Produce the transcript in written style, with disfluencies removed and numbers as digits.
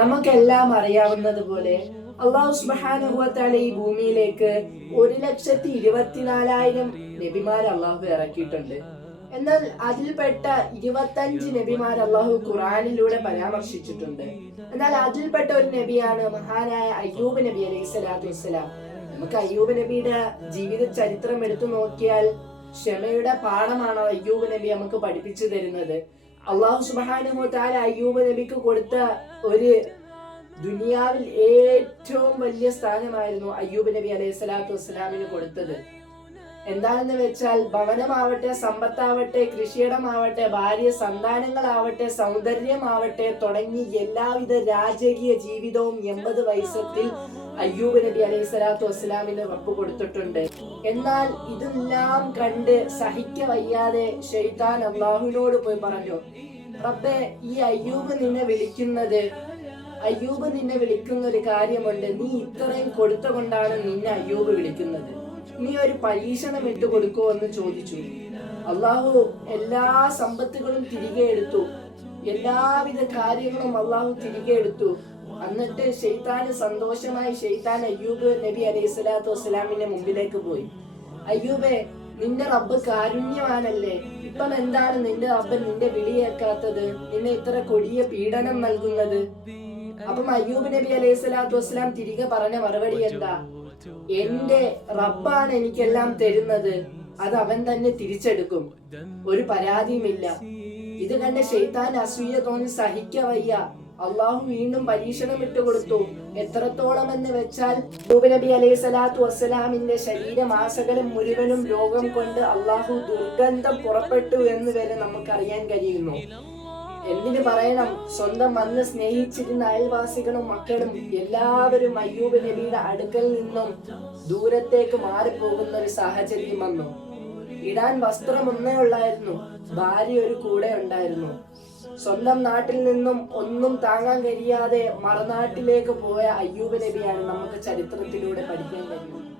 നമുക്കെല്ലാം അറിയാവുന്നത് പോലെ അല്ലാഹു സുബ്ഹാനഹു വ തആല ഈ ഭൂമിയിലേക്ക് 1,24,000 നബിമാരെ അള്ളാഹു ഇറക്കിയിട്ടുണ്ട്. എന്നാൽ അതിൽപ്പെട്ട 25 നബിമാർ അള്ളാഹു ഖുർആനിലൂടെ പരാമർശിച്ചിട്ടുണ്ട്. എന്നാൽ അതിൽപ്പെട്ട ഒരു നബിയാണ് മഹാനായ അയ്യൂബ് നബി അലൈഹി സ്വലാത്തു വസ്സലാം. നമുക്ക് അയ്യൂബ് നബിയുടെ ജീവിത ചരിത്രം എടുത്തു നോക്കിയാൽ ക്ഷമയുടെ പാഠമാണ് അയ്യൂബ് നബി നമുക്ക് പഠിപ്പിച്ചു തരുന്നത്. അള്ളാഹു സുബ്ഹാനഹു വ തആല അയ്യൂബ് നബിക്ക് കൊടുത്ത ഒരു ദുനിയാവിൽ ഏറ്റവും വലിയ സ്ഥാനമായിരുന്നു അയ്യൂബ് നബി അലൈഹി സ്വലാത്തു വസ്സലാമിന് കൊടുത്തത്. എന്താണെന്ന് വെച്ചാൽ ഭവനമാവട്ടെ, സമ്പത്താവട്ടെ, കൃഷിയിടമാവട്ടെ, ഭാര്യ സന്താനങ്ങളാവട്ടെ, സൗന്ദര്യമാവട്ടെ തുടങ്ങി എല്ലാവിധ രാജകീയ ജീവിതവും 80 വയസ്സത്തിൽ അയ്യൂബ് നബി അലൈഹി സ്വലാത്തു വസ്സലാമിന് റബ്ബ് കൊടുത്തിട്ടുണ്ട്. എന്നാൽ ഇതെല്ലാം കണ്ട് സഹിക്ക വയ്യാതെ ശൈത്താൻ അല്ലാഹുവിനോട് പോയി പറഞ്ഞു, റബ്ബേ, ഈ അയ്യൂബ് നിന്നെ വിളിക്കുന്ന ഒരു കാര്യമുണ്ട്. നീ ഇത്രയും കൊടുത്ത കൊണ്ടാണ് നിന്നെ അയ്യൂബ് വിളിക്കുന്നത്. നീ ഒരു പരീക്ഷണം ഇട്ട് കൊടുക്കുമോ എന്ന് ചോദിച്ചു. അള്ളാഹു എല്ലാ സമ്പത്തുകളും തിരികെ എടുത്തു, എല്ലാവിധ കാര്യങ്ങളും അള്ളാഹു തിരികെ എടുത്തു. എന്നിട്ട് ശൈത്താന് സന്തോഷമായി ശൈത്താൻ അയ്യൂബ് നബി അലൈഹി സ്വലാത്തു വസ്സലാമിന്റെ മുമ്പിലേക്ക് പോയി. അയ്യൂബേ, നിന്റെ റബ്ബ് കാരുണ്യവാനല്ലേ? ഇപ്പം എന്താണ് നിന്റെ റബ്ബ് നിന്റെ വിളി കേൾക്കാത്തത്? നിന്നെ ഇത്ര കൊടിയ പീഡനം നൽകുന്നത്? അപ്പം അയ്യൂബ് നബി അലൈഹി സ്വലാത്തു വസ്സലാം തിരികെ പറഞ്ഞ മറുപടി എന്താ? എന്റെ റബ്ബാണ് എനിക്കെല്ലാം തരുന്നത്, അത് അവൻ തന്നെ തിരിച്ചെടുക്കും, ഒരു പരാതിയുമില്ല. ഇത് കണ്ട് ശൈത്താൻ അസൂയ തോന്നി സഹിക്ക വയ്യ. അള്ളാഹു വീണ്ടും പരീക്ഷണം ഇട്ടുകൊടുത്തു. എത്രത്തോളം എന്ന് വെച്ചാൽ അയ്യൂബ് നബി അലൈഹി സ്വലാത്തു വസ്സലാമിന്റെ ശരീരമാസകലം മുഴുവനും രോഗം കൊണ്ട് അള്ളാഹു ദുർഗന്ധം പുറപ്പെട്ടു എന്ന് വരെ നമുക്കറിയാൻ കഴിയുന്നു. എന്തിനു പറയണം, സ്വന്തം വന്ന് സ്നേഹിച്ചിരുന്ന അയൽവാസികളും മക്കളും എല്ലാവരും അയ്യൂബ് നബിയുടെ അടുക്കൽ നിന്നും ദൂരത്തേക്ക് മാറിപ്പോകുന്ന ഒരു സാഹചര്യം വന്നു. ഇടാൻ വസ്ത്രം ഒന്നേ ഉള്ളായിരുന്നു, ഭാര്യ ഒരു കൂടെ ഉണ്ടായിരുന്നു. സ്വന്തം നാട്ടിൽ നിന്നും ഒന്നും താങ്ങാൻ കഴിയാതെ മറുനാട്ടിലേക്ക് പോയ അയ്യൂബ് നബിയാണ് നമുക്ക് ചരിത്രത്തിലൂടെ പഠിക്കാൻ കഴിയുന്നത്.